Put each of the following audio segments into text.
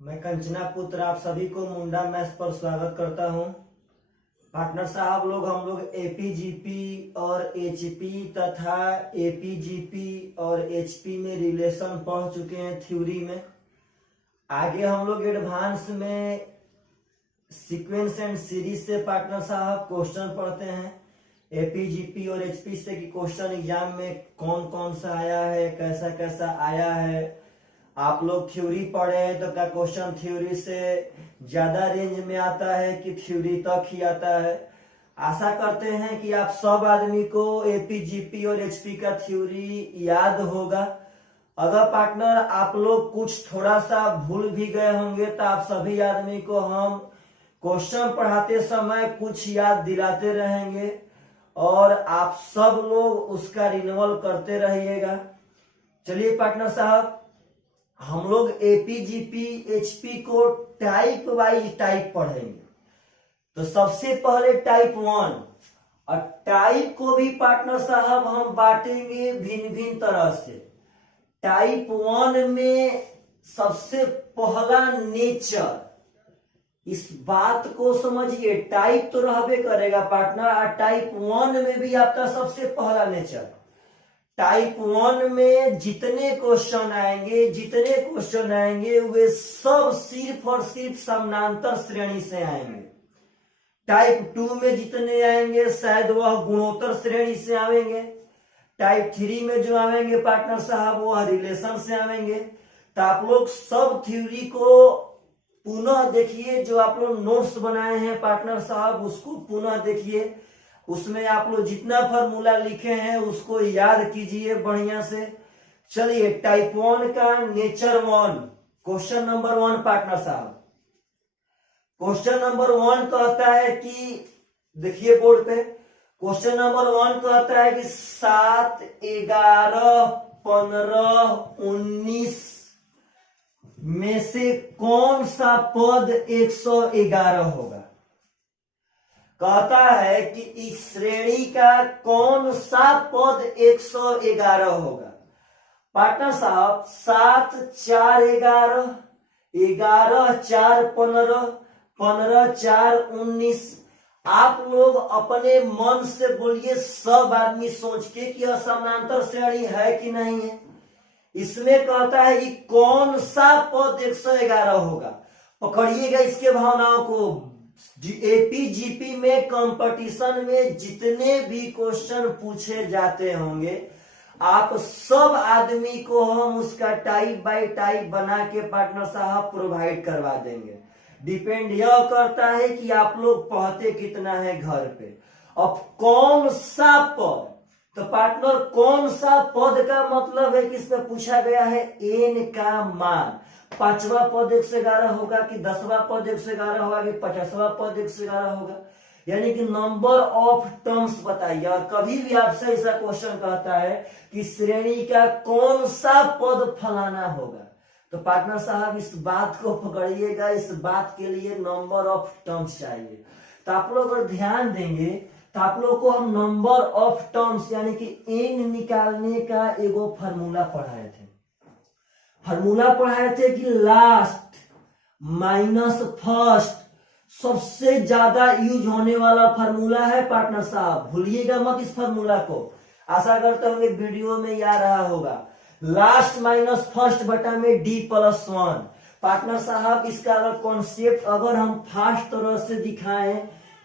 मैं कंचना पुत्र आप सभी को मुंडा मैथ्स पर स्वागत करता हूं। पार्टनर साहब हम लोग एपीजीपी और एचपी तथा एपीजीपी और एचपी में रिलेशन पढ़ चुके हैं थ्योरी में। आगे हम लोग एडवांस में सीक्वेंस एंड सीरीज से पार्टनर साहब क्वेश्चन पढ़ते हैं एपीजीपी और एचपी से कि क्वेश्चन एग्जाम में कौन कौन सा आया है, कैसा कैसा आया है। आप लोग थ्योरी पढ़े हैं तो क्या क्वेश्चन थ्योरी से ज्यादा रेंज में आता है कि थ्योरी तक ही आता है। आशा करते हैं कि आप सब आदमी को एपीजीपी और एचपी का थ्योरी याद होगा। अगर पार्टनर आप लोग कुछ थोड़ा सा भूल भी गए होंगे तो आप सभी आदमी को हम क्वेश्चन पढ़ाते समय कुछ याद दिलाते रहेंगे और आप सब लोग उसका रिन्यूअल करते रहिएगा। चलिए पार्टनर साहब, हम लोग एपीजीपी एचपी को टाइप वाइज टाइप पढ़ेंगे। तो सबसे पहले टाइप 1, और टाइप को भी पार्टनर साहब हम बांटेंगे भिन्न भिन्न तरह से। टाइप 1 में सबसे पहला नेचर, इस बात को समझिए। टाइप तो रहबे करेगा पार्टनर, और टाइप 1 में भी आपका सबसे पहला नेचर। टाइप 1 में जितने क्वेश्चन आएंगे वे सब सिर्फ और सिर्फ समानांतर श्रेणी से आएंगे। टाइप 2 में जितने आएंगे शायद वह गुणोत्तर श्रेणी से आएंगे। टाइप 3 में जो आएंगे पार्टनर साहब वह रिलेशन से आएंगे। तो आप लोग सब थ्योरी को पुनः देखिए, जो आप लोग नोट्स बनाए हैं पार्टनर साहब उसको पुनः देखिए। उसमें आप लोग जितना फॉर्मूला लिखे हैं उसको याद कीजिए बढ़िया से। चलिए टाइप 1 का नेचर 1, क्वेश्चन नंबर 1 पार्टनर साहब। क्वेश्चन नंबर 1 कहता है कि, देखिए बोर्ड पे, क्वेश्चन नंबर 1 कहता है कि 7, 11, 15, 19 में से कौन सा पद 111 होगा। कहता है कि इस श्रेणी का कौन सा पद 111 होगा। पार्टनर साहब 7, 4, 11, 11, 4, 15, 15, 4, 19। आप लोग अपने मन से बोलिए, सब आदमी सोच के कि समानांतर श्रेणी है कि नहीं है। इसमें कहता है कि कौन सा पद 111 होगा। पकड़िएगा इसके भावनाओं को। एपीजीपी में कंपटीशन में जितने भी क्वेश्चन पूछे जाते होंगे आप सब आदमी को हम उसका टाइप बाय टाइप बना के पार्टनर साहब प्रोवाइड करवा देंगे। डिपेंड यह करता है कि आप लोग पढ़ते कितना है घर पे। अब कौन सा पद, तो पार्टनर कौन सा पद का मतलब है कि इसमें पूछा गया है एन का मान। 5वां पद 111 होगा कि 10वां पद 111 होगा कि 50वां पद 111 होगा, यानी कि नंबर ऑफ टर्म्स बताइए। और कभी भी आपसे ऐसा क्वेश्चन कहता है कि श्रेणी का कौन सा पद फलाना होगा, तो पार्टनर साहब इस बात को पकड़िएगा। इस बात के लिए नंबर ऑफ टर्म्स चाहिए। तो आप लोग अगर ध्यान देंगे तो आप लोग को हम नंबर ऑफ टर्म्स यानी कि एन निकालने का एगो फार्मूला पढ़ाए थे। कि लास्ट माइनस फर्स्ट सबसे ज्यादा यूज होने वाला फार्मूला है पार्टनर साहब, भूलिएगा मत इस फार्मूला को। आशा करता हूँ वीडियो में याद रहा होगा। लास्ट माइनस फर्स्ट बटा में d+1। पार्टनर साहब इसका अगर कॉन्सेप्ट अगर हम फास्ट तरह से दिखाएं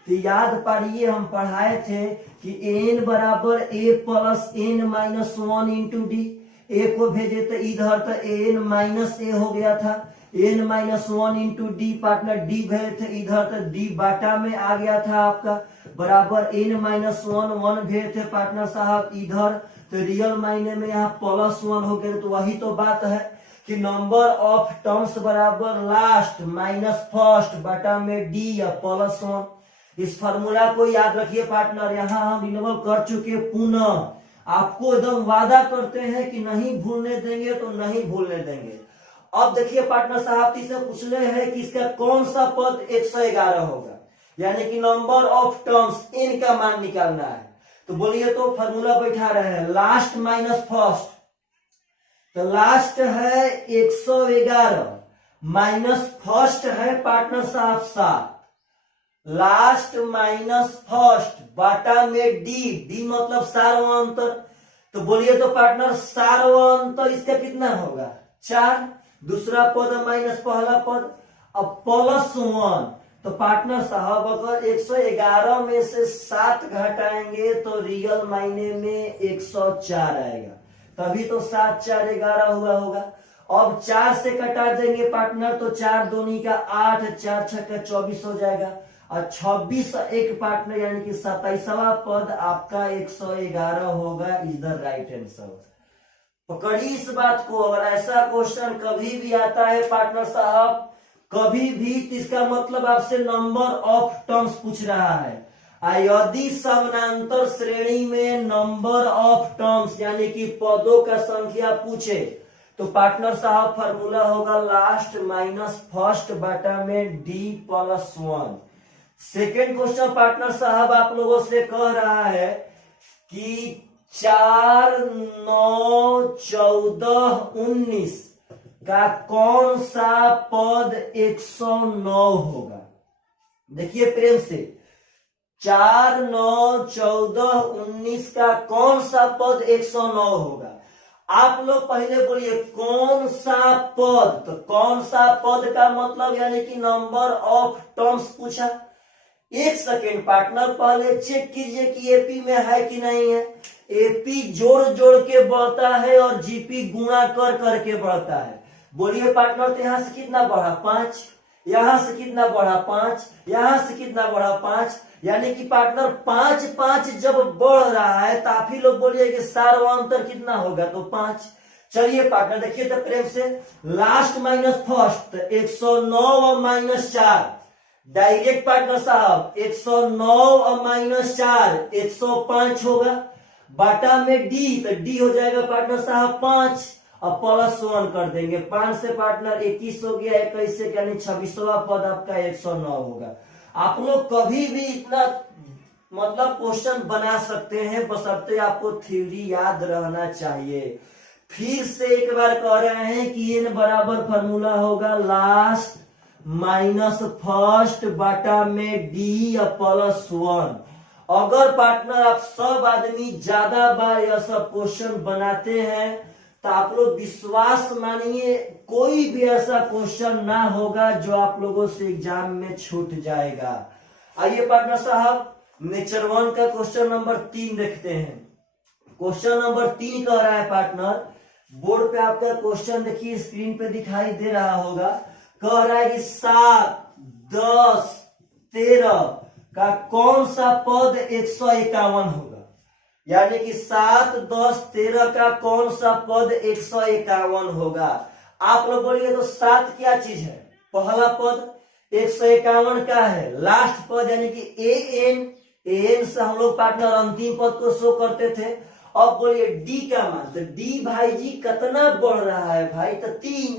तो याद पारिए, हम पढ़ाए थे कि n बराबर a plus n-1 into d. A को भेजे तो इधर तो n-a हो गया था, n-1 into D. Partner D भेजे थे इधर तो डी बाटा में आ गया था आपका, बराबर n-1 1 भेजे थे पार्टनर साहब इधर, तो रियल मायने में यहाँ +1 हो गया। तो वही तो बात है कि नंबर ऑफ टर्म्स बराबर लास्ट माइनस फर्स्ट बटा में डी या +1। इस फार्मूला को याद रखिए पार्टनर। यहाँ हम रिन्यूअल कर चुके, पुनः आपको एकदम वादा करते हैं कि नहीं भूलने देंगे तो नहीं भूलने देंगे। अब देखिए पार्टनर साहब तीसरे पूछने हैं कि इसका कौन सा पद 111 होगा, यानी कि नंबर ऑफ टर्म्स इन का मान निकालना है। तो बोलिए, तो फार्मूला बैठा रहे हैं लास्ट माइनस फर्स्ट, तो लास्ट है 111 माइनस फर्स्ट है पार्टनर साहब 7, लास्ट माइनस फर्स्ट बाटा में डी मतलब सार्वंतर। तो बोलिए तो पार्टनर सार्वंतर इसका कितना होगा 4, दूसरा पद माइनस पहला पद, अब +1। तो पार्टनर साहब अगर 111 में से 7 घटाएंगे तो रियल मायने में 104 आएगा, तभी तो 7 4 11 हुआ होगा। अब 4 से कटा देंगे पार्टनर तो 4 दूनी का 8, 4 छक्का 24 हो जाएगा, और 26 एक पार्टनर यानी कि 27वां पद आपका 111 होगा। Is the right answer. पकड़ी इस बात को। अगर ऐसा क्वेश्चन कभी भी आता है पार्टनर साहब कभी भी, तो इसका मतलब आपसे नंबर ऑफ टर्म्स पूछ रहा है। यदि समानांतर श्रेणी में नंबर ऑफ टर्म्स यानी कि पदों का संख्या पूछे तो पार्टनर साहब फार्मूला होगा लास्ट माइनस फर्स्ट बटा में D+1। सेकेंड क्वेश्चन पार्टनर साहब आप लोगों से कह रहा है कि 4 9 14 19 का कौन सा पद 109 होगा। देखिए प्रेम से, 4 9 14 19 का कौन सा पद 109 होगा। आप लोग पहले बोलिए कौन सा पद, तो कौन सा पद का मतलब यानी कि नंबर ऑफ टर्म्स पूछा। एक सेकेंड पार्टनर पहले चेक कीजिए कि एपी में है कि नहीं है। एपी जोड़ जोड़ के बढ़ता है और जीपी गुणा कर करके बढ़ता है। बोलिए पार्टनर, तो यहां से कितना बढ़ा 5, यहां से कितना बढ़ा 5, यहां से कितना बढ़ा 5, यानी कि पार्टनर 5 5 जब बढ़ रहा है तो आप ही लोग बोलिए कि सार्वंतर कितना होगा, तो 5। चलिए पार्टनर देखिए तो प्रेम से, लास्ट माइनस फर्स्ट 109 और -4, डायरेक्ट पार्टनर साहब 109 और -4 105 होगा, बाटा में डी, तो डी हो जाएगा पार्टनर साहब 5 और +1 कर देंगे। 5 से पार्टनर 21 हो गया, 21 से यानी 26वां पद आपका 109 होगा। आप लोग कभी भी इतना मतलब क्वेश्चन बना सकते हैं, बशर्ते आपको थ्योरी याद रहना चाहिए। फिर से एक बार कह रहे हैं कि n बराबर फार्मूला होगा लास्ट माइनस फर्स्ट बटा में डी +1। अगर पार्टनर आप सब आदमी ज्यादा बार यह सब क्वेश्चन बनाते हैं तो आप लोग विश्वास मानिए कोई भी ऐसा क्वेश्चन ना होगा जो आप लोगों से एग्जाम में छूट जाएगा। आइए पार्टनर साहब नेचर 1 का क्वेश्चन नंबर 3 देखते हैं। क्वेश्चन नंबर 3 कह रहा है पार्टनर, बोर्ड पे आपका क्वेश्चन देखिए स्क्रीन पे दिखाई दे रहा होगा। कह रहा है कि 7 10 13 का कौन सा पद 151 होगा। यानी कि 7 10 13 का कौन सा पद 151 होगा। आप लोग बोलिए तो 7 क्या चीज है, पहला पद 151 का है लास्ट पद यानी कि एन से हम लोग पार्टनर अंतिम पद को शो करते थे। अब बोलिए डी का मान, तो डी भाई जी कितना बढ़ रहा है भाई, तो 3,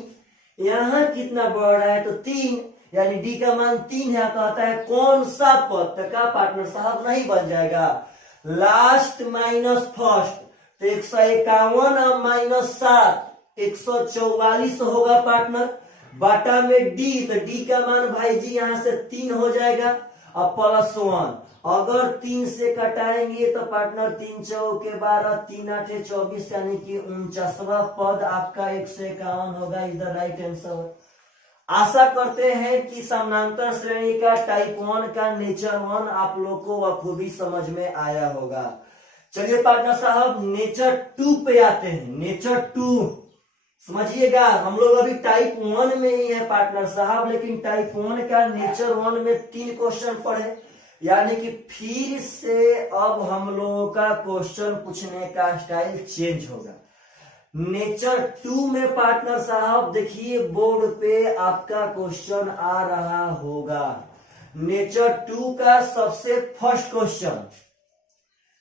यहां कितना बढ़ रहा है तो 3, यानी डी का मान 3 है। कहता है कौन सा पद, तो का पार्टनर साहब नहीं बन जाएगा लास्ट माइनस फर्स्ट, तो 151 और -7 144 होगा पार्टनर, बाटा में डी, तो डी का मान भाई जी यहां से 3 हो जाएगा और +1। अगर 3 से कटाएंगे तो पार्टनर 3 चौके 12 3 8 24 यानी कि 49वां पद आपका 151 होगा। Is the right answer. आशा करते हैं कि समानांतर श्रेणी का टाइप 1 का नेचर 1 आप लोग को बखूबी समझ में आया होगा। चलिए पार्टनर साहब नेचर 2 पे आते हैं। नेचर 2 समझिएगा, हम लोग अभी टाइप 1 में ही है पार्टनर साहब, लेकिन टाइप 1 का नेचर 1 में 3 क्वेश्चन पढ़े, यानी कि फिर से अब हम लोगों का क्वेश्चन पूछने का स्टाइल चेंज होगा। नेचर 2 में पार्टनर साहब देखिए बोर्ड पे आपका क्वेश्चन आ रहा होगा। नेचर 2 का सबसे फर्स्ट क्वेश्चन,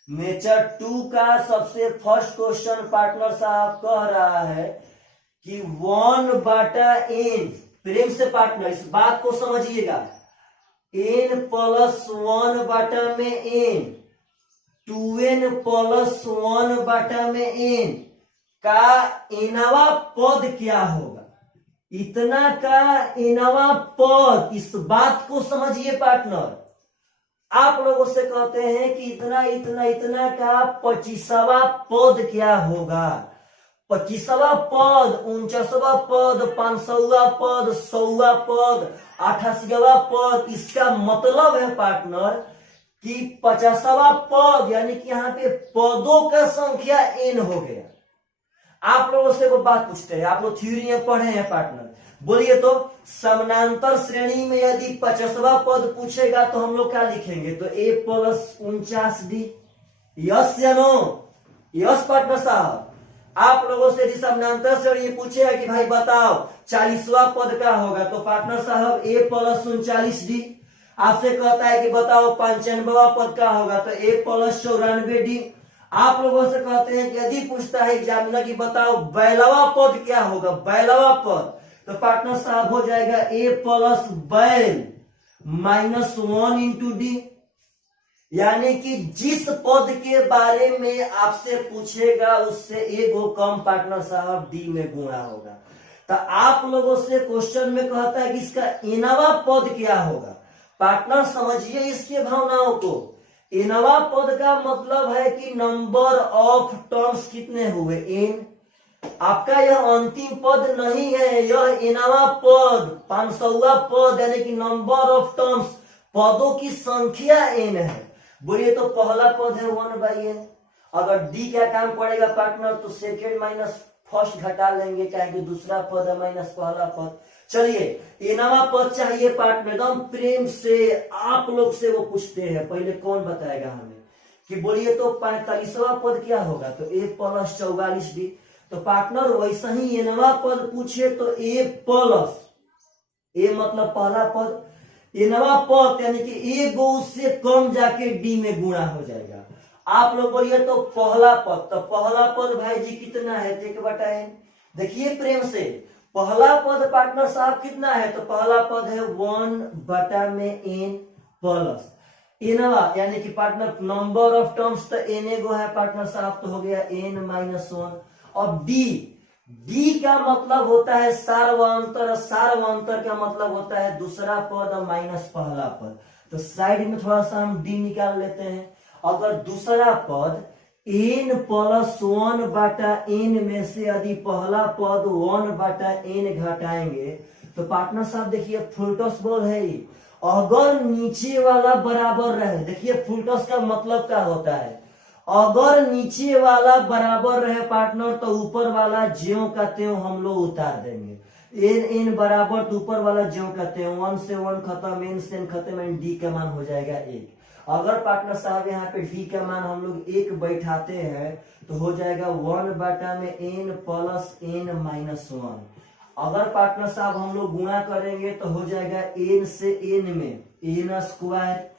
नेचर 2 का सबसे फर्स्ट क्वेश्चन पार्टनर साहब कह रहा है कि 1/n, प्रेम से पार्टनर इस बात को समझिएगा, n+1 बटा में n, 2n+1 बटा में n का nवा पद क्या होगा। इतना का एनवा पद, इस बात को समझिए पार्टनर। आप लोगों से कहते हैं कि इतना इतना इतना का 25वां पद क्या होगा। 25वां पद, 49वां पद, 500वां पद, 100वां पद, 88वां पद। इसका मतलब है पार्टनर कि 50वां पद यानी कि यहाँ पे पदों का संख्या n हो गया। आप लोगों से वो बात पूछते हैं, आप लोग थ्योरी में पढ़े हैं पार्टनर, बोलिए तो समानांतर श्रेणी में यदि 50वां पद पूछेगा तो हम लोग क्या लिखेंगे? तो a प्लस 49d। यस या नो? यस पार्टनर साहब। आप लोगों से यदि समानांतर श्रेणी पूछेगा कि भाई बताओ 40वां पद क्या होगा, तो पार्टनर साहब a प्लस 39d। आपसे कहता है कि बताओ 95वां पद क्या होगा, तो a प्लस 94d। आप लोगों से कहते हैं कि यदि पूछता है एग्जामिनर कि बताओ 42वां पद क्या होगा, 42वां पद, तो पार्टनर साहब हो जाएगा a प्लस 42 -1 इंटू डी। यानी कि जिस पद के बारे में आपसे पूछेगा उससे एगो कम पार्टनर साहब डी में गुणा होगा। तो आप लोगों से क्वेश्चन में कहता है कि इसका एनवा पद क्या होगा। पार्टनर समझिए इसके भावनाओं को। एनवा पद का मतलब है कि नंबर ऑफ टर्म्स कितने हुए, एन। आपका यह अंतिम पद नहीं है, यह एनवा पद, 500वां पद यानी कि नंबर ऑफ टर्म्स, पदों की संख्या एन है। बोलिए तो पहला पद है 1/n। अगर डी क्या काम पड़ेगा पार्टनर, तो सेकेंड माइनस फर्स्ट घटा लेंगे, क्या कि दूसरा पद है माइनस पहला पद। चलिए एनवा पद चाहिए पार्टनर, एकदम प्रेम से आप लोग से वो पूछते हैं। पहले कौन बताएगा हमें कि बोलिए तो 45वां पद क्या होगा, तो a प्लस 44d। तो पार्टनर वैसा ही एनवा पद पूछे तो a प्लस, a मतलब पहला पद, एनवा पद यानी कि एगो उससे कम जाके डी में गुणा हो जाएगा। आप लोग बोलिए तो पहला पद, तो पहला पद भाई जी कितना है, 1/n। देखिए प्रेम से, पहला पद पार्टनर साहब कितना है, तो पहला पद है 1/n प्लस एनवा यानी कि पार्टनर नंबर ऑफ टर्म्स, तो एन एगो है पार्टनर साहब, तो हो गया n-1। और डी का मतलब होता है सार्वंतर, सार्वंतर का मतलब होता है दूसरा पद और माइनस पहला पद। तो साइड में थोड़ा सा हम डी निकाल लेते हैं। अगर दूसरा पद n प्लस 1/n में से यदि पहला पद 1/n घटाएंगे, तो पार्टनर साहब देखिए फुलटॉस बॉल है ये। अगर नीचे वाला बराबर रहे, देखिए फुलटॉस का मतलब क्या होता है, अगर नीचे वाला बराबर रहे पार्टनर तो ऊपर वाला ज्यों का त्यों हम लोग उतार देंगे। एन बराबर तो ऊपर वाला ज्यों का त्यों, 1 से 1 खत्म, एन से एन खत्म, एंड डी का मान हो जाएगा 1। अगर पार्टनर साहब यहाँ पे डी का मान हम लोग 1 बैठाते हैं तो हो जाएगा 1/n प्लस n-1। अगर पार्टनर साहब हम लोग गुणा करेंगे तो हो जाएगा n से n में n स्क्वायर,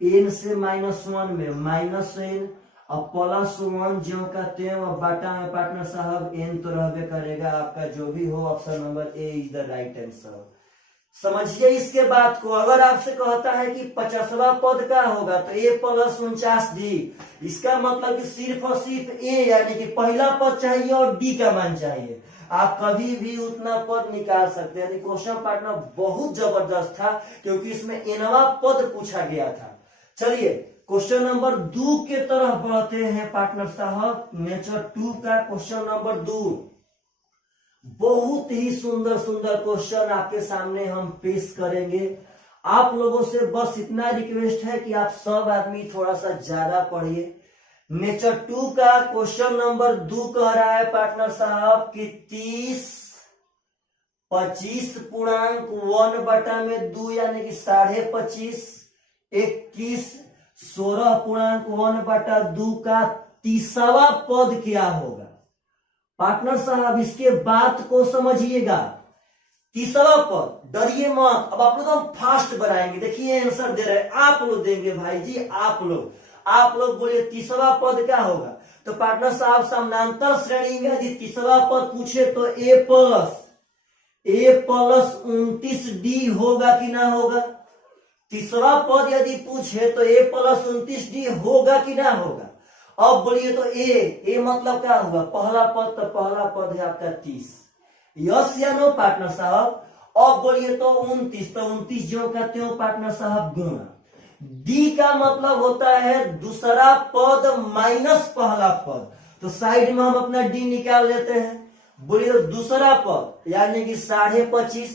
n से -1 में -n, और प्लस 1 ज्यों का त्यों, और बाटा में पार्टनर साहब n तो रहबे करेगा। आपका जो भी हो, option number A is the right answer. समझिए इसके बात को। अगर आपसे कहता है कि 50वां पद क्या होगा, तो a प्लस 49d। इसका मतलब कि सिर्फ और सिर्फ a यानी कि पहला पद चाहिए और d का मान चाहिए। आप कभी भी उतना पद निकाल सकते हैं। क्वेश्चन पार्टनर बहुत जबरदस्त था क्योंकि इसमें एनवा पद पूछा गया था। चलिए क्वेश्चन नंबर 2 के तरफ बढ़ते हैं पार्टनर साहब। नेचर 2 का क्वेश्चन नंबर 2, बहुत ही सुंदर सुंदर क्वेश्चन आपके सामने हम पेश करेंगे। आप लोगों से बस इतना रिक्वेस्ट है कि आप सब आदमी थोड़ा सा ज्यादा पढ़िए। नेचर 2 का क्वेश्चन नंबर 2 कह रहा है पार्टनर साहब कि 30 25.1/2 यानी कि 25.5, 21 16.1/2 का 30वां पद क्या होगा। पार्टनर साहब इसके बात को समझिएगा। 30वां पद, डरिए मत। अब आप लोग हम फास्ट बनाएंगे। देखिए आंसर दे रहे हैं आप लोग, देंगे भाई जी आप लोग बोलिए 30वां पद क्या होगा। तो पार्टनर साहब समानांतर श्रेणी में यदि 30वां पद पूछे तो a प्लस 29d होगा कि ना होगा। 30वां पद यदि पूछे तो a प्लस 29d होगा कि ना होगा। अब बोलिए तो a मतलब क्या हुआ, पहला पद, तो पहला पद है आपका 30, यस या नो पार्टनर साहब? अब बोलिए तो 29, तो 29 जो का त्यों पार्टनर साहब गुणा। डी का मतलब होता है दूसरा पद माइनस पहला पद, तो साइड में हम अपना डी निकाल लेते हैं। बोलिए तो दूसरा पद यानी कि 25.5,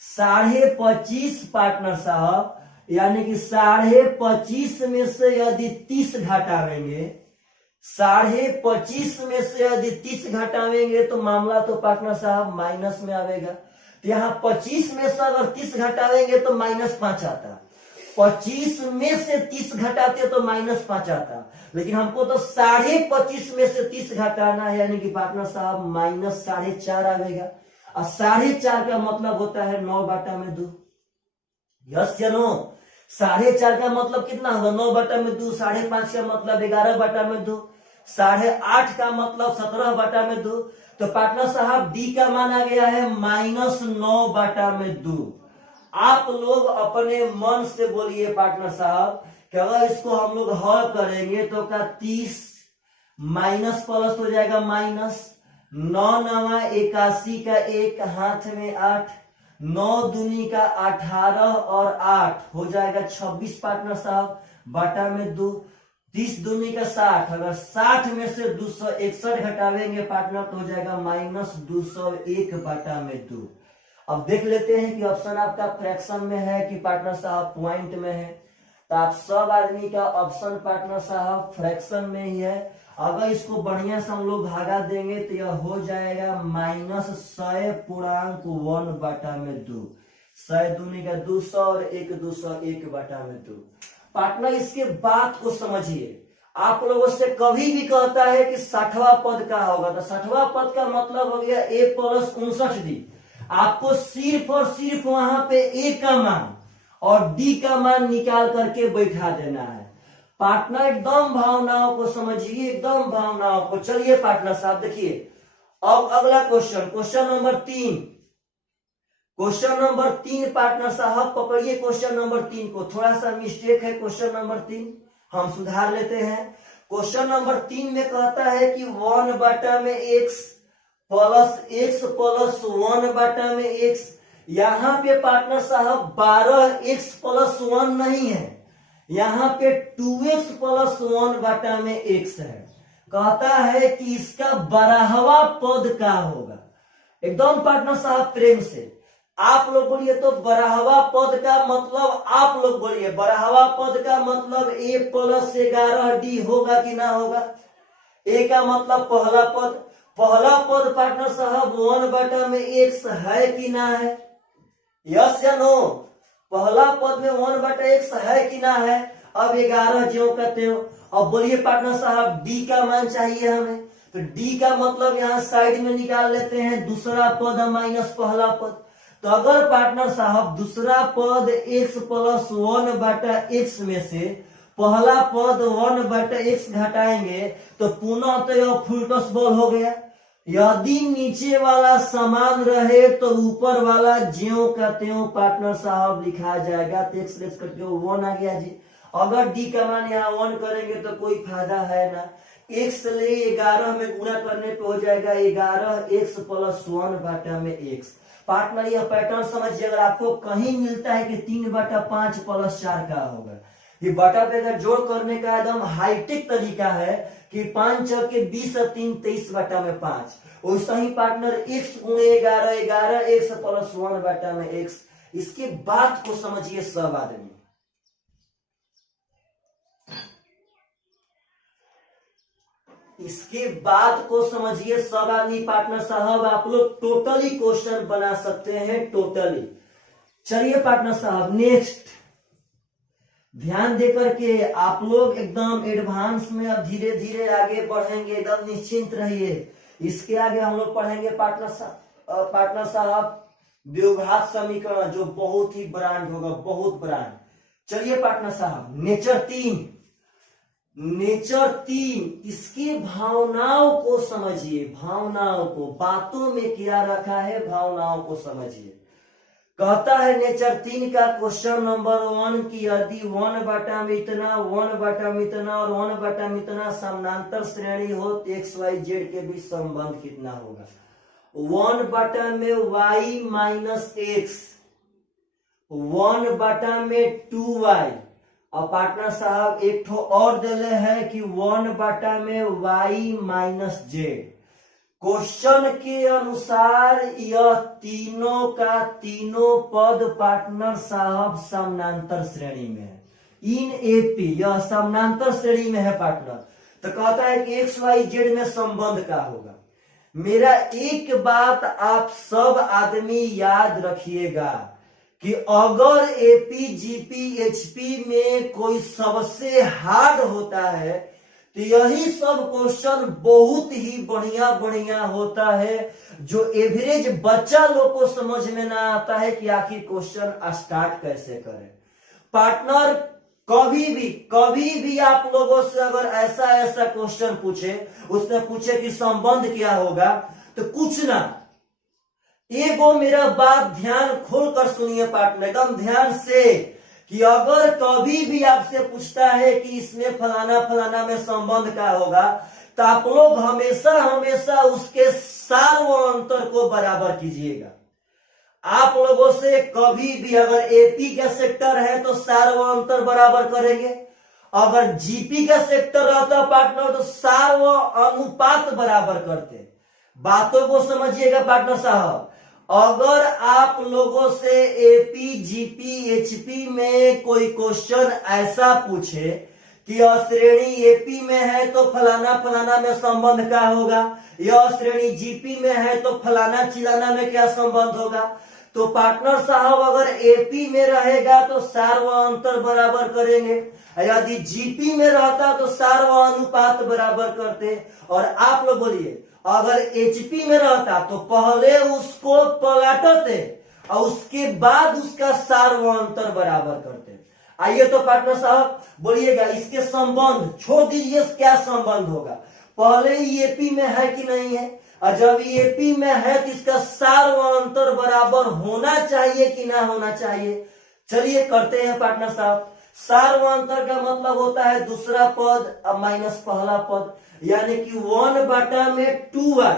25.5 पार्टनर साहब, यानी कि 25.5 में से यदि 30 घटावेंगे, 25.5 में से यदि 30 घटावेंगे तो मामला तो पार्टनर साहब माइनस में आवेगा। तो यहाँ 25 में से अगर 30 घटावेंगे तो -5 आता, 25 में से 30 घटाते तो -5 आता, लेकिन हमको तो 25.5 में से 30 घटाना है, यानी कि पार्टनर साहब -4.5 आवेगा। और 4.5 का मतलब होता है 9/2। यस या नो? 4.5 का मतलब कितना होगा? 9/2। 5.5 का मतलब 11/2। 8.5 का मतलब 17/2। तो पार्टनर साहब डी का मान आ गया है -9/2। आप लोग अपने मन से बोलिए पार्टनर साहब कि अगर इसको हम लोग हल करेंगे तो क्या 30 माइनस प्लस हो जाएगा माइनस, 9 9 81 का 1 हाथ में 8, 9 दूनी का 18 और 8 हो जाएगा 26 पार्टनर साहब बटा में 2, 30 दूनी का 60, अगर 60 में से 261 घटावेंगे पार्टनर तो हो जाएगा -201/2। अब देख लेते हैं कि ऑप्शन आपका फ्रैक्शन में है कि पार्टनर साहब पॉइंट में है। तो आप सब आदमी का ऑप्शन पार्टनर साहब फ्रैक्शन में ही है। अगर इसको बढ़िया से हम लोग भागा देंगे तो यह हो जाएगा -100.1/2। 100 दूनी का 200 और 1 201/2। पार्टनर इसके बात को समझिए। आप लोगों से कभी भी कहता है कि 60वां पद का होगा, तो 60वां पद का मतलब हो गया a + 59d। आपको सिर्फ और सिर्फ वहां पे a का मान और d का मान निकाल करके बैठा देना है। पार्टनर एकदम भावनाओं को समझिए, एकदम भावनाओं को। चलिए पार्टनर साहब देखिए, अब अगला question number 3। Question number 3 partner साहब पकड़िए क्वेश्चन नंबर 3 को। थोड़ा सा मिस्टेक है क्वेश्चन नंबर 3, हम सुधार लेते हैं। क्वेश्चन नंबर 3 में कहता है कि 1/x plus x plus 1/x। यहाँ पे पार्टनर साहब 12x + 1 नहीं है, यहाँ पे 2x + 1/x है। कहता है कि इसका 12वां पद क्या होगा। एकदम पार्टनर साहब प्रेम से आप लोग बोलिए तो 12वां पद का मतलब, आप लोग बोलिए 12वां पद का मतलब a + 11d होगा कि ना होगा। a का मतलब पहला पद पार्टनर साहब 1/x है कि ना है? यस या नो? पहला पद में 1/x है कि ना है? अब 11 ज्यों का त्यों। अब बोलिए पार्टनर साहब डी का मान चाहिए हमें, तो डी का मतलब यहाँ साइड में निकाल लेते हैं, दूसरा पद माइनस पहला पद। तो अगर पार्टनर साहब दूसरा पद x + 1/x में से पहला पद 1/x घटाएंगे तो पुनः तो यह फुलटॉस बॉल हो गया। यदि नीचे वाला समान रहे तो ऊपर वाला ज्यों का त्यों पार्टनर साहब लिखा जाएगा। तो x लेस करके 1 आ गया जी। अगर डी का मान यहाँ 1 करेंगे तो कोई फायदा है ना। x ले 11 में गुणा करने पे हो जाएगा 11x + 1/x। पार्टनर यह पैटर्न समझिए, अगर आपको कहीं मिलता है कि 3/5 + 4 का होगा, ये बटा पे अगर जोड़ करने का एकदम हाईटेक तरीका है कि 5 चौके 20 और 3 23/5। वैसा ही पार्टनर x × 11 11x + 1/x। इसके बात को समझिए सब आदमी। इसके बाद को समझिए सब आदमी पार्टनर साहब। आप लोग टोटली क्वेश्चन बना सकते हैं, टोटली। चलिए पार्टनर साहब नेक्स्ट ध्यान देकर के आप लोग एकदम एडवांस में अब धीरे धीरे आगे बढ़ेंगे, एकदम निश्चिंत रहिए। इसके आगे हम लोग पढ़ेंगे पार्टनर साहब द्विघात समीकरण, जो बहुत ही ब्रांड होगा, बहुत ब्रांड। चलिए पार्टनर साहब नेचर 3 इसकी भावनाओं को समझिए, भावनाओं को, बातों में क्या रखा है भावनाओं को समझिए। कहता है नेचर 3 का क्वेश्चन नंबर 1 की यदि 1/इतना 1/इतना और 1/इतना समानांतर श्रेणी हो तो x y z के बीच संबंध कितना होगा। 1 बटा में y माइनस एक्स, 1 बटा में 2y। और पार्टनर साहब एक ठो और दिले है कि 1 बटा में y माइनस जेड। क्वेश्चन के अनुसार यह तीनों का तीनों पद पार्टनर साहब समानांतर श्रेणी में है। इन एपी यह समानांतर श्रेणी में है पार्टनर। तो कहता है कि एक्स वाई जेड में संबंध क्या होगा। मेरा एक बात आप सब आदमी याद रखिएगा कि अगर एपी जीपी एचपी में कोई सबसे हार्ड होता है तो यही सब क्वेश्चन बहुत ही बढ़िया बढ़िया होता है, जो एवरेज बच्चा लोग को समझ में ना आता है कि आखिर क्वेश्चन स्टार्ट कैसे करें। पार्टनर कभी भी आप लोगों से अगर ऐसा क्वेश्चन पूछे, उसने पूछे कि संबंध क्या होगा, तो कुछ ना, एगो मेरा बात ध्यान खोल कर सुनिए पार्टनर, एकदम ध्यान से, कि अगर कभी भी आपसे पूछता है कि इसमें फलाना फलाना में संबंध क्या होगा, तो आप लोग हमेशा उसके सार्वअंतर को बराबर कीजिएगा। आप लोगों से कभी भी अगर एपी का सेक्टर है तो सार्वअंतर बराबर करेंगे, अगर जीपी का सेक्टर रहता पार्टनर तो सार्व अनुपात बराबर करते। बातों को समझिएगा पार्टनर साहब। अगर आप लोगों से एपी जीपी एचपी में कोई क्वेश्चन ऐसा पूछे कि यह श्रेणी एपी में है तो फलाना फलाना में संबंध क्या होगा, यह श्रेणी जीपी में है तो फलाना चिलाना में क्या संबंध होगा, तो पार्टनर साहब अगर एपी में रहेगा तो सार्वअंतर बराबर करेंगे, यदि जीपी में रहता तो सार्वानुपात बराबर करते। और आप लोग बोलिए अगर एचपी में रहता तो पहले उसको पलटते और उसके बाद उसका सार्वअंतर बराबर करते। आइए तो पार्टनर साहब बोलिएगा इसके संबंध छोड़ दीजिए, क्या संबंध होगा, पहले ही एपी में है कि नहीं है, और जब एपी में है तो इसका सार्वअंतर बराबर होना चाहिए कि ना होना चाहिए। चलिए करते हैं पार्टनर साहब। सार्वअंतर का मतलब होता है दूसरा पद माइनस पहला पद, यानी कि 1 बटा में 2y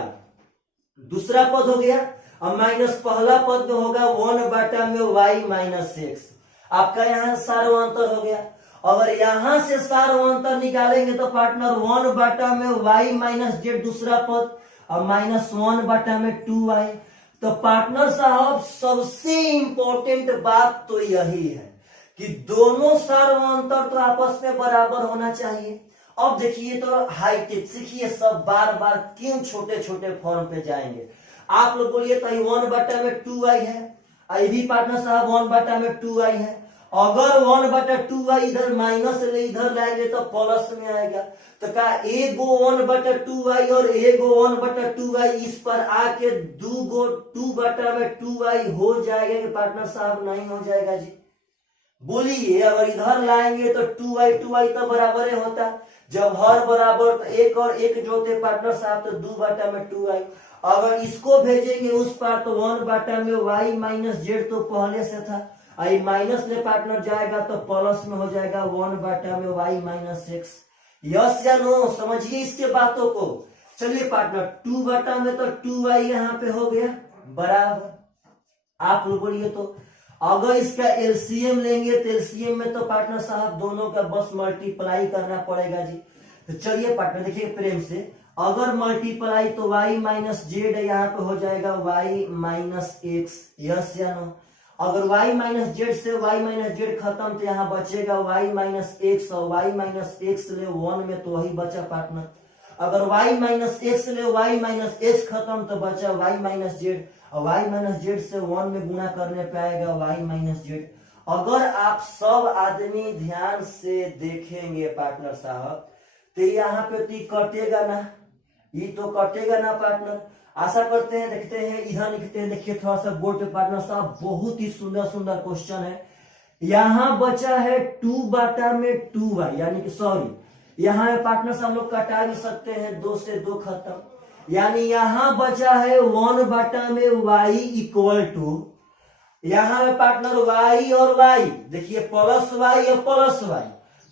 दूसरा पद हो गया, और माइनस पहला पद में होगा 1 बटा में y माइनस एक्स। आपका यहाँ सार्वअंतर हो गया। अगर यहां से सार्वअंतर निकालेंगे तो पार्टनर 1 बटा में y माइनस जेड दूसरा पद और माइनस 1 बटा में 2y। तो पार्टनर साहब सबसे इंपॉर्टेंट बात तो यही है कि दोनों सार्वअंतर तो आपस में बराबर होना चाहिए। अब देखिए तो हाईटेक सीखिए, सब बार बार क्यों छोटे छोटे फॉर्म पे जाएंगे। आप लोग बोलिए तो 1 बटा में 2y है, आई भी पार्टनर साहब 1 बटा में 2y है। अगर 1 बटा 2y इधर माइनस ले इधर लाएंगे तो प्लस में आएगा। तो क्या एगो 1 बटा 2y और एगो 1 बटा 2y इस पर आके 2 बटा में 2y हो जाएगा कि पार्टनर साहब नहीं हो जाएगा जी? बोलिए अगर इधर लाएंगे तो 2y तो बराबर ही होता, जब हर बराबर तो एक और एक जोड़ते पार्टनर साहब तो 2 बटा में 2y। अगर इसको भेजेंगे उस पार तो 1 बटा में y माइनस जेड तो पहले से था, आई माइनस में पार्टनर जाएगा तो प्लस में हो जाएगा 1 बटा में y माइनस एक्स। यस या नो, समझिए इसके बातों को। चलिए पार्टनर 2 बटा में तो 2y यहाँ पे हो गया बराबर। आप लोग बोलिए तो अगर इसका एलसीएम लेंगे तो एलसीएम में तो पार्टनर साहब दोनों का बस मल्टीप्लाई करना पड़ेगा जी। तो चलिए पार्टनर देखिए प्रेम से, अगर मल्टीप्लाई तो y माइनस जेड यहाँ पे हो जाएगा y माइनस एक्स। यस या नो? अगर y माइनस जेड से y माइनस जेड खत्म तो यहाँ बचेगा y माइनस एक्स, और y माइनस एक्स ले 1 में तो वही बचा पार्टनर। अगर y माइनस एक्स ले y माइनस एक्स खत्म तो बचा y माइनस जेड, और y माइनस जेड से 1 में गुणा करने पे आएगा y माइनस जेड। अगर आप सब आदमी ध्यान से देखेंगे पार्टनर साहब तो यहाँ पे तो कटेगा ना, ये तो कटेगा ना पार्टनर। आशा करते हैं, देखते हैं इधर लिखते हैं, देखिए थोड़ा सा बोर्ड पे पार्टनर साहब बहुत ही सुंदर सुंदर क्वेश्चन है। यहाँ बचा है 2 बटा में 2y, यानी कि सॉरी यहाँ पार्टनर साहब लोग कटा भी सकते हैं, 2 से 2 खत्म, यानी यहाँ बचा है 1 बटा में y इक्वल टू, यहाँ में पार्टनर y और y देखिए प्लस y और प्लस y,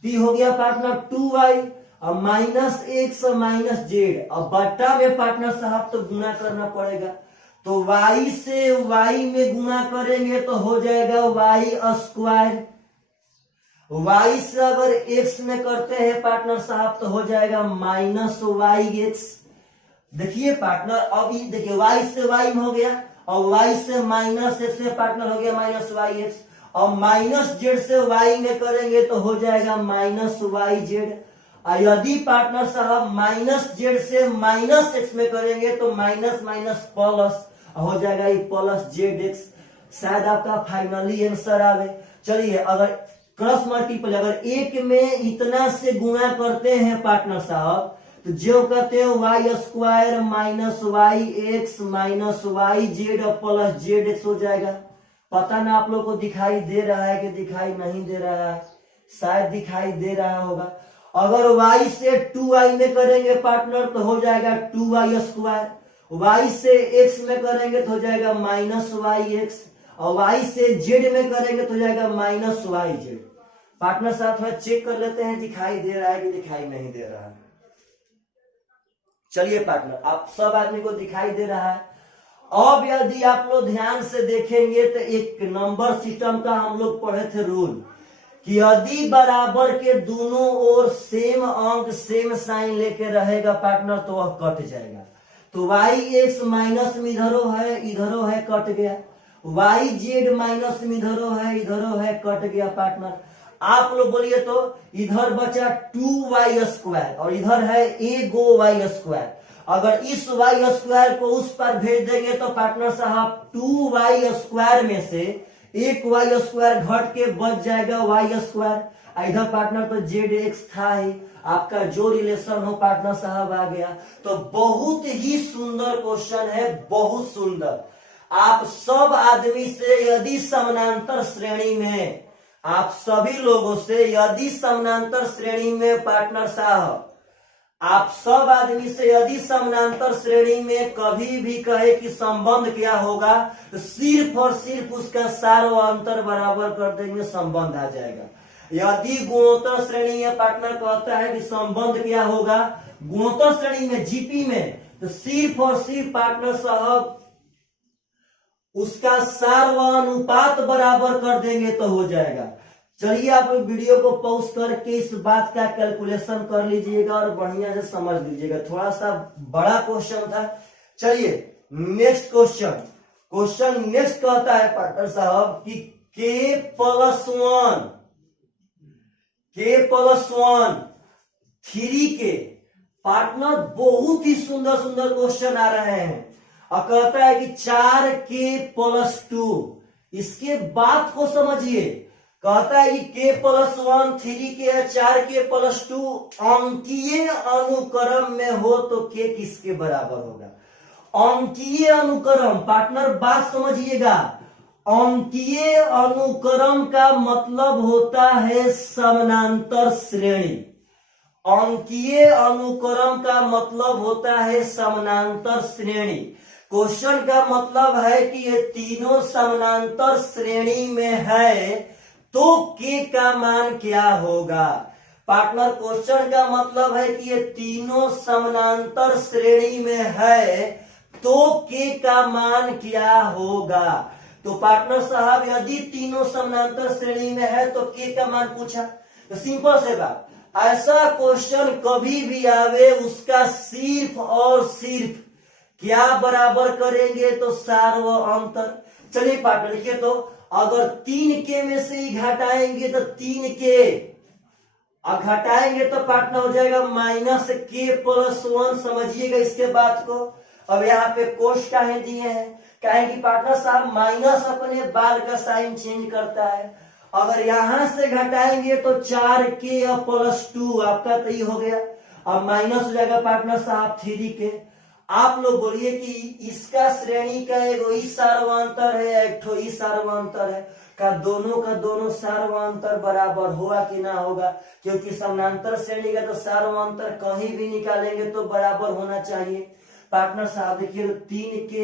तो हो गया पार्टनर 2y और माइनस एक्स माइनस जेड, और बट्टा में पार्टनर साहब तो गुना करना पड़ेगा। तो y से y में गुणा करेंगे तो हो जाएगा y स्क्वायर। y से अगर x में करते हैं पार्टनर साहब तो हो जाएगा माइनस वाई एक्स। देखिए पार्टनर, अब ये देखिए y से y में हो गया और y से माइनस एक्स में पार्टनर हो गया माइनस वाई एक्स, और माइनस जेड से y में करेंगे तो हो जाएगा माइनस वाई जेड। यदि पार्टनर साहब माइनस जेड से माइनस एक्स में करेंगे तो माइनस माइनस प्लस हो जाएगा ये प्लस जेड एक्स। शायद आपका फाइनली आंसर आवे। चलिए, अगर क्रॉस मल्टीपल अगर एक में इतना से गुणा करते हैं पार्टनर साहब तो जो कहते हैं Y square minus Y X minus Y Z और प्लस जेड एक्स हो जाएगा। पता ना आप लोग को दिखाई दे रहा है कि दिखाई नहीं दे रहा है, शायद दिखाई दे रहा होगा। अगर y से 2y में करेंगे पार्टनर तो हो जाएगा 2y स्क्वायर, y से x में करेंगे तो हो जाएगा माइनस वाई एक्स, और y से z में करेंगे तो हो जाएगा माइनस वाई जेड। पार्टनर साथ थोड़ा चेक कर लेते हैं दिखाई दे रहा है कि दिखाई नहीं दे रहा है। चलिए पार्टनर, आप सब आदमी को दिखाई दे रहा है। अब यदि आप लोग ध्यान से देखेंगे तो एक नंबर सिस्टम का हम लोग पढ़े थे रूल कि यदि बराबर के दोनों ओर सेम अंक सेम साइन लेके रहेगा पार्टनर तो वह कट जाएगा। तो वाई एक्स माइनस में इधरो है कट गया, वाई जेड माइनस में इधरो है कट गया पार्टनर। आप लोग बोलिए तो इधर बचा 2y स्क्वायर और इधर है ए गो वाई स्क्वायर। अगर इस वाई स्क्वायर को उस पर भेज देंगे तो पार्टनर साहब 2y स्क्वायर में से एक वाई स्क्वायर घट के बच जाएगा वाई स्क्वायर। इधर पार्टनर तो जेड एक्स था ही, आपका जो रिलेशन हो पार्टनर साहब आ गया। तो बहुत ही सुंदर क्वेश्चन है, बहुत सुंदर। आप सब आदमी से यदि समानांतर श्रेणी में, आप सभी लोगों से यदि समानांतर श्रेणी में पार्टनर साहब, आप सब आदमी से यदि समानांतर श्रेणी में कभी भी कहे कि संबंध क्या होगा तो सिर्फ और सिर्फ उसका सार व अंतर बराबर कर देंगे, संबंध आ जाएगा। यदि गुणोत्तर श्रेणी में पार्टनर कहता है कि संबंध क्या होगा गुणोत्तर श्रेणी में जीपी में, तो सिर्फ और सिर्फ पार्टनर साहब उसका सार व अनुपात बराबर कर देंगे तो हो जाएगा। चलिए आप वीडियो को पॉज करके इस बात का कैलकुलेशन कर लीजिएगा और बढ़िया से समझ लीजिएगा। थोड़ा सा बड़ा क्वेश्चन था। चलिए नेक्स्ट क्वेश्चन नेक्स्ट कहता है पार्टनर साहब कि k plus one 3k। Partner बहुत ही सुंदर सुंदर क्वेश्चन आ रहे हैं और कहता है कि 4k प्लस 2। इसके बात को समझिए, कहता है कि k प्लस 1 3k है, 4k प्लस 2 अंकीय अनुक्रम में हो तो k किसके बराबर होगा। अंकीय अनुक्रम पार्टनर बात समझिएगा, अंकीय अनुक्रम का मतलब होता है समानांतर श्रेणी। अंकीय अनुक्रम का मतलब होता है समानांतर श्रेणी। क्वेश्चन का मतलब है कि ये तीनों समानांतर श्रेणी में है तो k का मान क्या होगा। पार्टनर क्वेश्चन का मतलब है कि ये तीनों समानांतर श्रेणी में है तो k का मान क्या होगा। तो पार्टनर साहब यदि तीनों समानांतर श्रेणी में है तो k का मान पूछा, तो सिंपल से बात, ऐसा क्वेश्चन कभी भी आवे उसका सिर्फ और सिर्फ क्या बराबर करेंगे तो सार व अंतर। चलिए पार्टनर लिखिए, तो अगर 3k में से ही घटाएंगे तो 3k और घटाएंगे तो पार्टनर हो जाएगा माइनस k प्लस 1। समझिएगा इसके बात को। अब यहाँ पे कोष काहे दिए हैं, काहे कि पार्टनर साहब माइनस अपने बार का साइन चेंज करता है। अगर यहां से घटाएंगे तो 4k और प्लस 2 आपका तो ये हो गया और माइनस हो जाएगा पार्टनर साहब 3k। आप लोग बोलिए कि इसका श्रेणी का एक ही सार्वंतर है, एक ठो ही सार्वंतर है, का दोनों सार्वंतर बराबर होगा कि ना होगा, क्योंकि समानांतर श्रेणी का तो सार्वंतर कहीं भी निकालेंगे तो बराबर होना चाहिए। पार्टनर साहब देखिए, 3k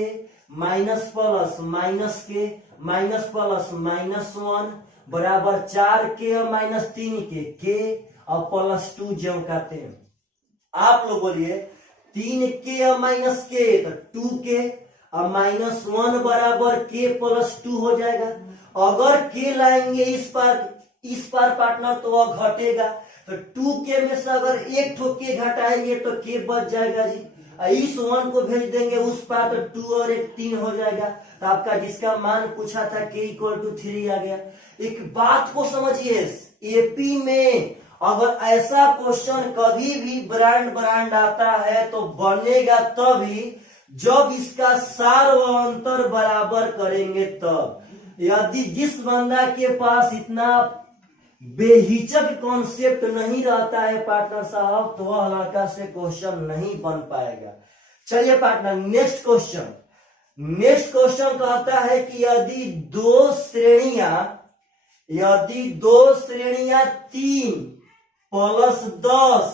माइनस प्लस माइनस के माइनस प्लस माइनस 1 बराबर 4k और माइनस 3k, k और प्लस 2 जो कहते हैं। आप लोग बोलिए 3k और माइनस k तो 2k अब -1 बराबर k प्लस 2 हो जाएगा। अगर k लाएंगे इस पार पार्टनर तो वह घटेगा, तो 2k में से अगर एक ठो k घटाएंगे तो k बच जाएगा जी। इस 1 को भेज देंगे उस पार तो 2 और 1 3 हो जाएगा। तो आपका जिसका मान पूछा था k = 3 आ गया। एक बात को समझिए, एपी में अगर ऐसा क्वेश्चन कभी भी ब्रांड आता है तो बनेगा तभी जब इसका सार व अंतर बराबर करेंगे तब। यदि जिस बंदा के पास इतना बेहिचक कॉन्सेप्ट नहीं रहता है पार्टनर साहब, तो वह लड़का से क्वेश्चन नहीं बन पाएगा। चलिए पार्टनर, नेक्स्ट क्वेश्चन कहता है कि यदि दो श्रेणियां 3 + 10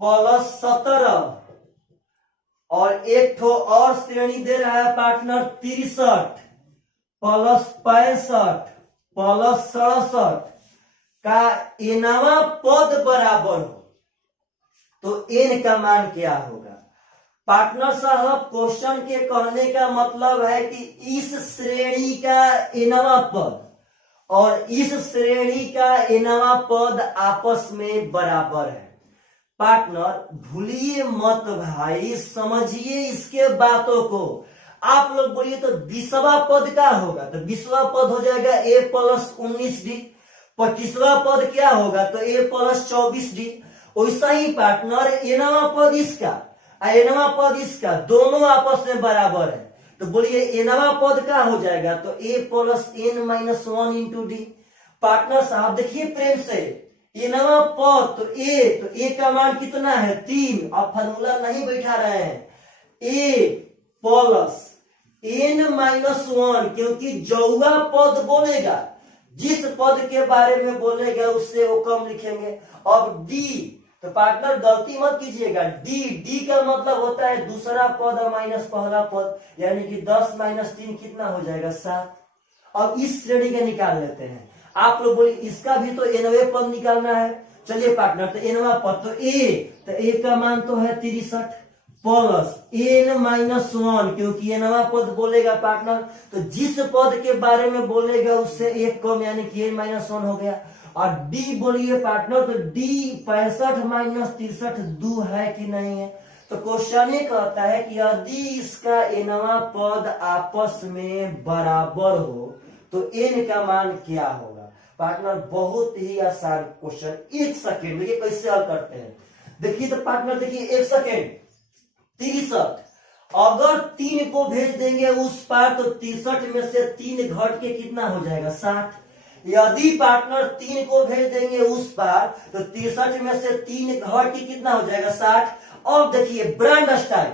+ 17 और एक ठो और श्रेणी दे रहा है पार्टनर 63 + 65 + 67 का nवां पद बराबर हो, तो n का मान क्या होगा? पार्टनर साहब, क्वेश्चन के कहने का मतलब है कि इस श्रेणी का nवां पद और इस श्रेणी का nवां पद आपस में बराबर है। पार्टनर भूलिए मत भाई, समझिए इसके बातों को। आप लोग बोलिए तो 20वां पद क्या होगा? तो 20वां पद हो जाएगा a + 19d। 25वां पद क्या होगा? तो a + 24d। वैसा ही पार्टनर nवां पद इसका nवां पद इसका दोनों आपस में बराबर है, तो बोलिए nवां पद क्या हो जाएगा? तो a + n - 1 × d। पार्टनर साहब देखिए प्रेम से, nवां पद तो a का मान कितना है? 3। अब फॉर्मूला नहीं बैठा रहे हैं, a + n - 1, क्योंकि जौवा पद बोलेगा, जिस पद के बारे में बोलेगा उससे वो कम लिखेंगे। अब d, तो पार्टनर गलती मत कीजिएगा, d का मतलब होता है दूसरा पद माइनस पहला पद, यानी कि 10 - 3 कितना हो जाएगा? 7। अब इस श्रेणी का निकाल लेते हैं। आप लोग बोलिए इसका भी तो nवें पद निकालना है। चलिए पार्टनर, तो nवां पद तो a का मान तो है 63 + n - 1, क्योंकि nवां पद बोलेगा पार्टनर, तो जिस पद के बारे में बोलेगा उससे एक कम, यानी कि n - 1 हो गया। और d बोलिए पार्टनर, तो d 65 - 63 2 है कि नहीं है? तो क्वेश्चन ये कहता है कि यदि इसका nवां पद आपस में बराबर हो तो n का मान क्या होगा? पार्टनर बहुत ही आसान क्वेश्चन, 1 सेकेंड देखिए कैसे हल करते हैं। देखिए तो पार्टनर देखिए 1 सेकेंड, 63 अगर 3 को भेज देंगे उस पार तो 63 में से 3 घट के कितना हो जाएगा? 60। यदि पार्टनर 3 को भेज देंगे उस पार तो 63 में से 3 घट के कितना हो जाएगा? 60। अब देखिए ब्रांड स्टाइल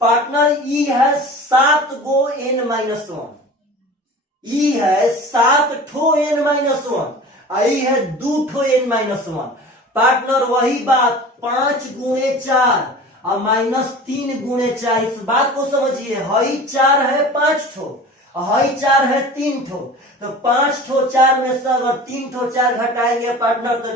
पार्टनर, ई है 7 गो n - 1, ई है 7 ठो n - 1, आई है 2 ठो n - 1। पार्टनर वही बात 5 × 4 और -3 × 4, इस बात को समझिए, हई 4 है 5 ठो, हई 4 है 3 ठो, तो 5 ठो 4 में से अगर 3 ठो 4 घटाएंगे पार्टनर तो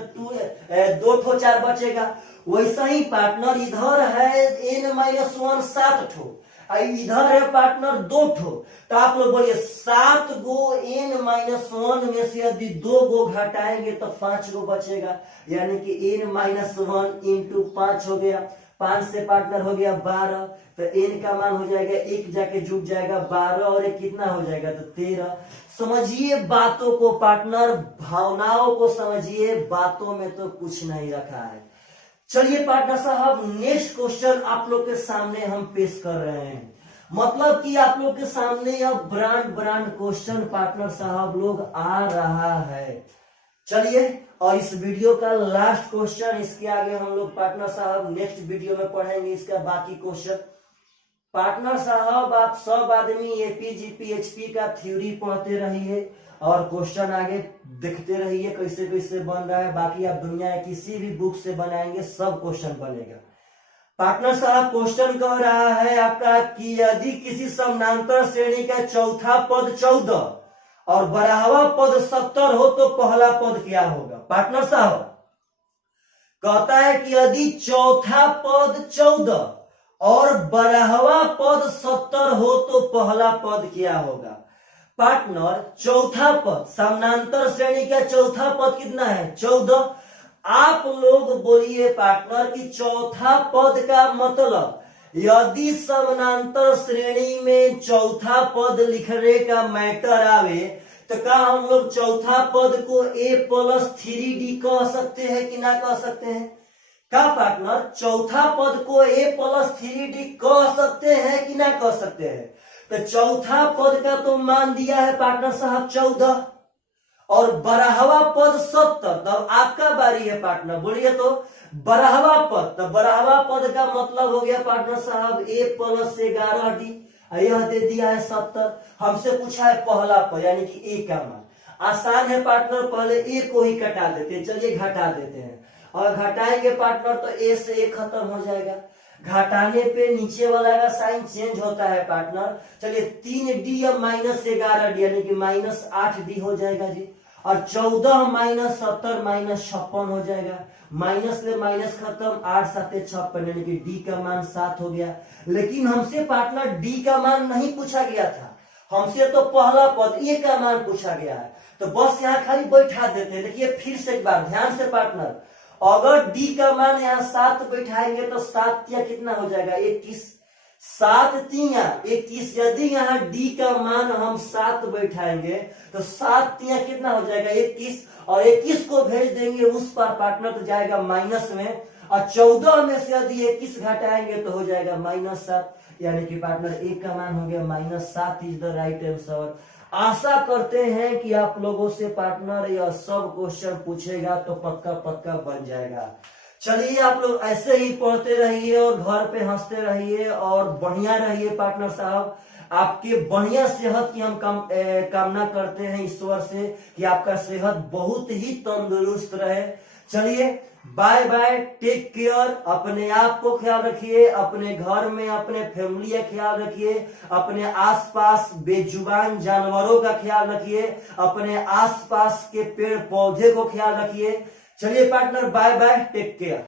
2 ठो 4 बचेगा। वैसा ही पार्टनर इधर है n - 1 7 ठो, इधर है पार्टनर 2 ठो, तो आप लोग बोलिए 7 गो n - 1 में से यदि 2 गो घटाएंगे तो 5 गो बचेगा, यानी कि n - 1 × 5 हो गया। 5 से पार्टनर हो गया 12, तो n का मान हो जाएगा 1 जाके जुट जाएगा 12 और 1 कितना हो जाएगा? तो 13। समझिए बातों को पार्टनर, भावनाओं को समझिए, बातों में तो कुछ नहीं रखा है। चलिए पार्टनर साहब, नेक्स्ट क्वेश्चन आप लोग के सामने हम पेश कर रहे हैं, मतलब कि आप लोग के सामने अब ब्रांड क्वेश्चन पार्टनर साहब लोग आ रहा है। चलिए, और इस वीडियो का लास्ट क्वेश्चन, इसके आगे हम लोग पार्टनर साहब नेक्स्ट वीडियो में पढ़ेंगे इसका बाकी क्वेश्चन। पार्टनर साहब आप सब आदमी एपी जीपी एचपी का थ्योरी पढ़ते रहिए और क्वेश्चन आगे देखते रहिए कैसे कैसे बन रहा है। बाकी आप दुनिया की किसी भी बुक से बनाएंगे सब क्वेश्चन बनेगा। पार्टनर साहब क्वेश्चन कह रहा है आपका कि यदि किसी समानांतर श्रेणी का चौथा पद 14 और 12वां पद 70 हो तो पहला पद क्या होगा? पार्टनर साहब कहता है कि यदि चौथा पद 14 और 12वां पद 70 हो तो पहला पद क्या होगा पार्टनर? चौथा पद, समानांतर श्रेणी का चौथा पद कितना है? 14। आप लोग बोलिए पार्टनर कि चौथा पद का मतलब, यदि समानांतर श्रेणी में चौथा पद लिखने का मैटर आवे तो क्या हम लोग चौथा पद को a+3d कह सकते हैं कि ना कह सकते हैं? क्या पार्टनर चौथा पद को a+3d कह सकते हैं कि ना कह सकते हैं? तो चौथा पद का तो मान दिया है पार्टनर साहब 14 और 12वां पद 70। तब आपका बारी है पार्टनर, बोलिए तो 12वां पद, तो 12वां पद का मतलब हो गया पार्टनर साहब a+11d, यह दे दिया है 70। हमसे पूछा है पहला पद यानी कि ए का मान। आसान है पार्टनर, पहले ए को ही कटा देते हैं, चलिए घटा देते हैं और घटाएंगे पार्टनर तो ए से ए खत्म हो जाएगा। घटाने पे नीचे वाला का साइन चेंज होता है पार्टनर। चलिए 3d या -11d यानी कि -8d हो जाएगा जी। और 14 - 70 -56 हो जाएगा। माइनस ले माइनस खत्म, 8 7 56 यानी कि डी का मान 7 हो गया। लेकिन हमसे पार्टनर डी का मान नहीं पूछा गया था, हमसे तो पहला पद ए का मान पूछा गया है। तो बस यहाँ खाली बैठा देते हैं। देखिए फिर से एक बार ध्यान से पार्टनर, अगर डी का मान यहाँ 7 बैठाएंगे तो 7 तिया कितना हो जाएगा? 21। 7 तिया 21। यदि यहाँ डी का मान हम 7 बैठाएंगे तो 7 तिया कितना हो जाएगा? 21। और 21 को भेज देंगे उस पर पार्टनर तो जाएगा माइनस में, और 14 में से यदि 21 घटाएंगे तो हो जाएगा -7, यानी कि पार्टनर ए का मान हो गया -7 इज द राइट आंसर। आशा करते हैं कि आप लोगों से पार्टनर यह सब क्वेश्चन पूछेगा तो पक्का पक्का बन जाएगा। चलिए आप लोग ऐसे ही पढ़ते रहिए और घर पे हंसते रहिए और बढ़िया रहिए पार्टनर साहब। आपके बढ़िया सेहत की हम कामना करते हैं ईश्वर से कि आपका सेहत बहुत ही तंदुरुस्त रहे। चलिए बाय बाय, टेक केयर, अपने आप को ख्याल रखिए, अपने घर में अपने फैमिली का ख्याल रखिए, अपने आसपास बेजुबान जानवरों का ख्याल रखिए, अपने आसपास के पेड़ पौधे को ख्याल रखिए। चलिए partner bye bye, take care.